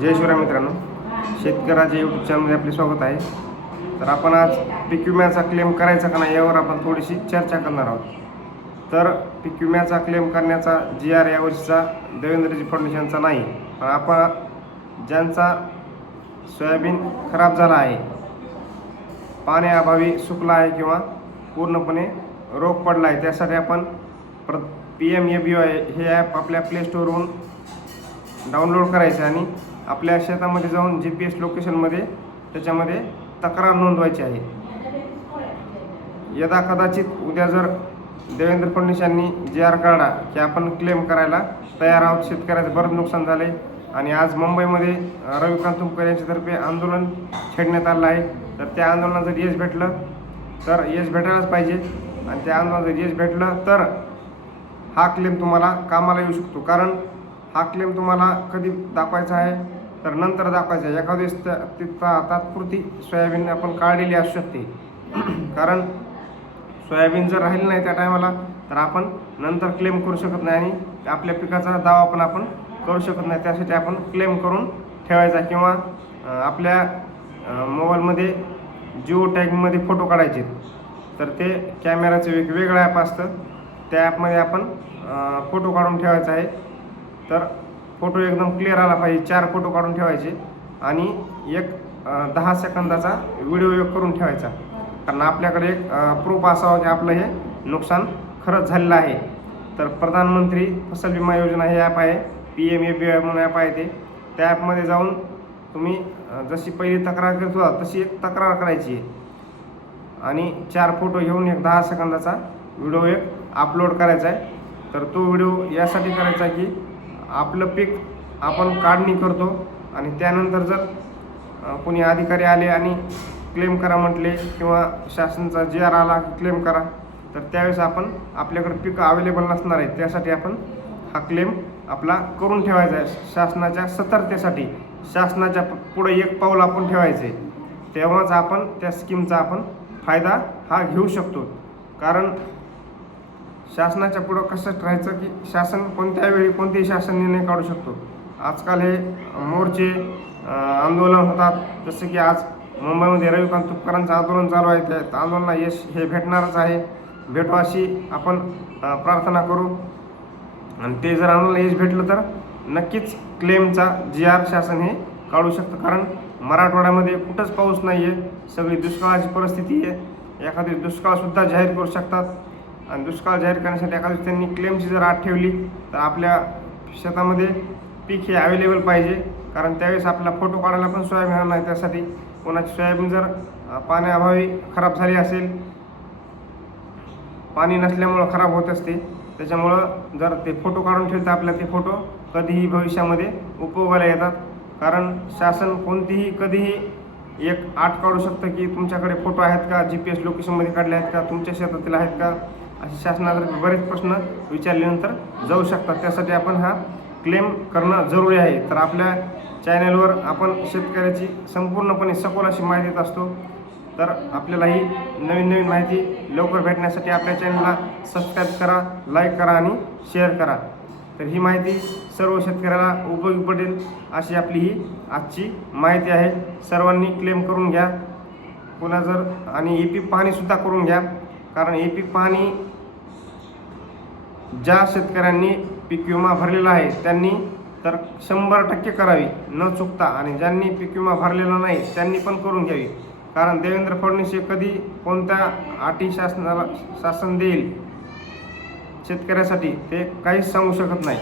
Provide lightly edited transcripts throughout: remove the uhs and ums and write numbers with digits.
जय शिवराय मित्रांनो, शेतकऱ्याच्या यूट्यूब चॅनलमध्ये आपले स्वागत आहे. तर आपण आज पीक विम्याचा क्लेम करायचा का नाही यावर आपण थोडीशी चर्चा करणार आहोत. तर पीक विम्याचा क्लेम करण्याचा GR यावर्षीचा देवेंद्रजी फडणवीसांचा नाही, पण आपण ज्यांचा सोयाबीन खराब झाला आहे, पाण्याअभावी सुकला आहे किंवा पूर्णपणे रोग पडला आहे, त्यासाठी आपण PMABY हे ॲप आपल्या प्ले स्टोअरवरून डाउनलोड करायचे आणि आपल्या शेतामध्ये जाऊन GPS लोकेशनमध्ये त्याच्यामध्ये तक्रार नोंदवायची आहे. यदा कदाचित उद्या जर देवेंद्र फडणवीस यांनी GR काढला की आपण क्लेम करायला तयार आहोत. शेतकऱ्याचं बरंच नुकसान झालं आहे आणि आज मुंबईमध्ये रविकांत तुपकर यांच्यातर्फे आंदोलन छेडण्यात आलं आहे. तर त्या आंदोलनात जर यश भेटलं तर यश भेटायलाच पाहिजे आणि त्या आंदोलनात जर यश भेटलं तर हा क्लेम तुम्हाला कामाला येऊ शकतो. कारण हा क्लेम तुम्हाला कधी दाखवायचा आहे तर नंतर दाखवायचा आहे. एखाद्या वेळेस तात्पुरती सोयाबीन आपण काढलेली असू शकते. कारण सोयाबीन जर राहिली नाही त्या टायमाला तर आपण नंतर क्लेम करू शकत नाही आणि आपल्या पिकाचा दावा पण आपण करू शकत नाही. त्यासाठी आपण क्लेम करून ठेवायचा किंवा आपल्या मोबाईलमध्ये जिओ टॅगमध्ये फोटो काढायचे. तर ते कॅमेराचं एक वेगळं ॲप असतं, त्या ॲपमध्ये आपण फोटो काढून ठेवायचा आहे. तर फोटो एकदम क्लिअर आला पाहिजे. 4 फोटो काढून ठेवायचे आणि एक 10 सेकंदाचा व्हिडिओ करून ठेवायचा. कारण आपल्याकडे एक प्रूफ असावा की आपलं हे नुकसान खरंच झालेलं आहे. तर प्रधानमंत्री फसल विमा योजना हे ॲप आहे, PMABY म्हणून ॲप आहे. त्या ॲपमध्ये जाऊन तुम्ही जशी पहिली तक्रार करत होता तशी एक तक्रार करायची आहे आणि 4 फोटो घेऊन एक 10 सेकंदाचा व्हिडिओ एक अपलोड करायचा आहे. तर तो व्हिडिओ यासाठी करायचा की आपलं पीक आपण काढणी करतो आणि त्यानंतर जर कोणी अधिकारी आले आणि क्लेम करा म्हटले किंवा शासनाचा GR आला की क्लेम करा, तर त्यावेळेस आपण आपल्याकडे पीक अवेलेबल नसणार आहे. त्यासाठी आपण हा क्लेम आपला करून ठेवायचा आहे. शासनाच्या सतर्कतेसाठी शासनाच्या पुढे एक पाऊल आपण ठेवायचे, तेव्हाच आपण त्या स्कीमचा आपण फायदा हा घेऊ शकतो. कारण शासनाच्या पुढं कसं राहायचं की शासन कोणत्या वेळी कोणतेही शासन निर्णय काढू शकतो. आजकाल हे मोर्चे आंदोलन होतात, जसं की आज मुंबईमध्ये रविकांत तुपकरांचं आंदोलन चालू आहे. त्या आंदोलनाला यश हे भेटणारच आहे, भेटो अशी आपण प्रार्थना करू. आणि ते जर आंदोलन यश भेटलं तर नक्कीच क्लेमचा GR शासन हे काढू शकतं. कारण मराठवाड्यामध्ये कुठंच पाऊस नाही आहे, सगळी दुष्काळाची परिस्थिती आहे. एखादी दुष्काळसुद्धा जाहीर करू शकतात आणि दुष्काळ जाहीर करण्यासाठी एखादी त्यांनी क्लेमची जर अट ठेवली तर आपल्या शेतामध्ये पीक हे अवेलेबल पाहिजे. कारण त्यावेळेस आपला फोटो काढायला पण सोयाबीन मिळणार नाही. त्यासाठी कोणाची सोयाबीन जर पाण्याअभावी खराब झाली असेल, पाणी नसल्यामुळं खराब होत असते, त्याच्यामुळं जर ते फोटो काढून ठेवले तर आपल्या ते फोटो कधीही भविष्यामध्ये उपयोगाला येतात. कारण शासन कोणतीही कधीही एक आट काढू शकतं की तुमच्याकडे फोटो आहेत का, GPS लोकेशनमध्ये काढले आहेत का, तुमच्या शेतातील आहेत का, असे शासनातर्फे बरेच प्रश्न विचारल्यानंतर जाऊ शकतात. त्यासाठी आपण हा क्लेम करणं जरुरी आहे. तर आपल्या चॅनलवर आपण शेतकऱ्याची संपूर्णपणे सखोल अशी माहिती देत असतो. तर आपल्याला ही नवीन नवीन माहिती लवकर भेटण्यासाठी आपल्या चॅनलला सबस्क्राईब करा, लाईक करा आणि शेअर करा. तर ही माहिती सर्व शेतकऱ्याला उपयोगी पडेल अशी आपली ही आजची माहिती आहे. सर्वांनी क्लेम करून घ्या. पुन्हा जर आणि पीक पाहणीसुद्धा करून घ्या. कारण पीक पाहणी ज्या शेतकऱ्यांनी पीक विमा भरलेला आहे त्यांनी तर 100% करावी न चुकता, आणि ज्यांनी पीक विमा भरलेला नाही त्यांनी पण करून घ्यावी. कारण देवेंद्र फडणवीस हे कधी कोणत्या अटी शासन देईल शेतकऱ्यासाठी ते काहीच सांगू शकत नाही.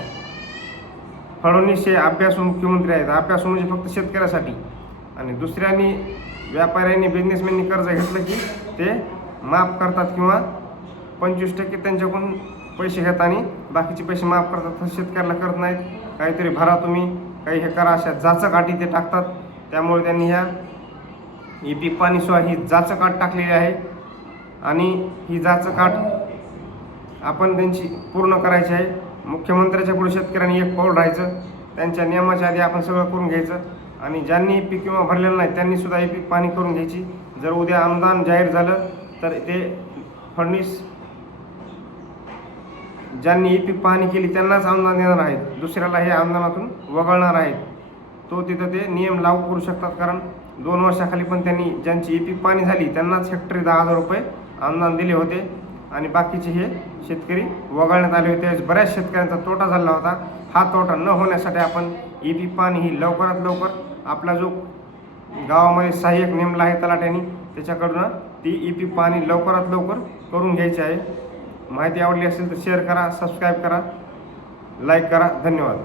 फडणवीस हे अभ्यासू मुख्यमंत्री आहेत. अभ्यासू म्हणजे फक्त शेतकऱ्यासाठी. आणि दुसऱ्यांनी व्यापाऱ्यांनी बिझनेसमॅननी कर्ज घेतलं की ते माफ करतात किंवा 25% त्यांच्याकडून पैसे घेतात आणि बाकीचे पैसे माफ करतात. तर शेतकऱ्याला करत नाहीत. काहीतरी भरा तुम्ही, काही हे करा, अशा जाचक अटी ते टाकतात. त्यामुळे त्यांनी ह्या पीक पाणीसुद्धा ही जाचक अट टाकलेली आहे आणि ही जाचक अट आपण त्यांची पूर्ण करायची आहे. मुख्यमंत्र्याच्या पुढे शेतकऱ्यांनी एक पाऊल राहायचं. त्यांच्या नियमाच्या आधी आपण सगळं करून घ्यायचं आणि ज्यांनी पीक विमा भरलेला नाही त्यांनीसुद्धा ही पीक पाणी करून घ्यायची. जर उद्या अनुदान जाहीर झालं तर ते फडणवीस ज्यांनी पीक पाहणी केली त्यांनाच अनुदान देणार आहेत, दुसऱ्याला हे अनुदानातून वगळणार आहेत. तो तिथं ते नियम लागू करू शकतात. कारण 2 वर्षाखाली पण त्यांनी ज्यांची पीक पाणी झाली त्यांनाच हेक्टरी 10,000 रुपये अनुदान दिले होते आणि बाकीचे हे शेतकरी वगळण्यात आले होते. बऱ्याच शेतकऱ्यांचा तोटा झाला होता. हा तोटा न होण्यासाठी आपण पीक पाणी ही लवकरात लवकर आपला जो गावामध्ये सहाय्यक नेमला आहे तलाट्याने त्याच्याकडून ती पीक पाणी लवकरात लवकर करून घ्यायची आहे. माहिती आवडली असेल तर शेअर करा, सबस्क्राईब करा, लाईक करा. धन्यवाद.